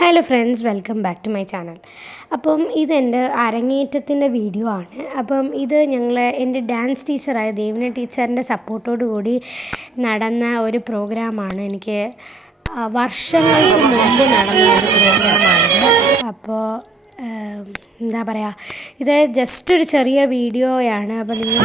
Hello friends, welcome back to my channel. അപ്പം ഇതെൻ്റെ അരങ്ങേറ്റത്തിൻ്റെ video ആണ്. അപ്പം ഇത് എൻ്റെ ഡാൻസ് ടീച്ചറായ ദേവന ടീച്ചറിൻ്റെ സപ്പോർട്ടോടു കൂടി നടന്ന ഒരു പ്രോഗ്രാമാണ്. എനിക്ക് വർഷങ്ങൾക്ക് മുമ്പ് നടന്ന ഒരു പ്രോഗ്രാമാണിത്. അപ്പോൾ എന്താ പറയുക, ഇത് ജസ്റ്റ് ഒരു ചെറിയ വീഡിയോയാണ്. അപ്പോൾ നിങ്ങൾ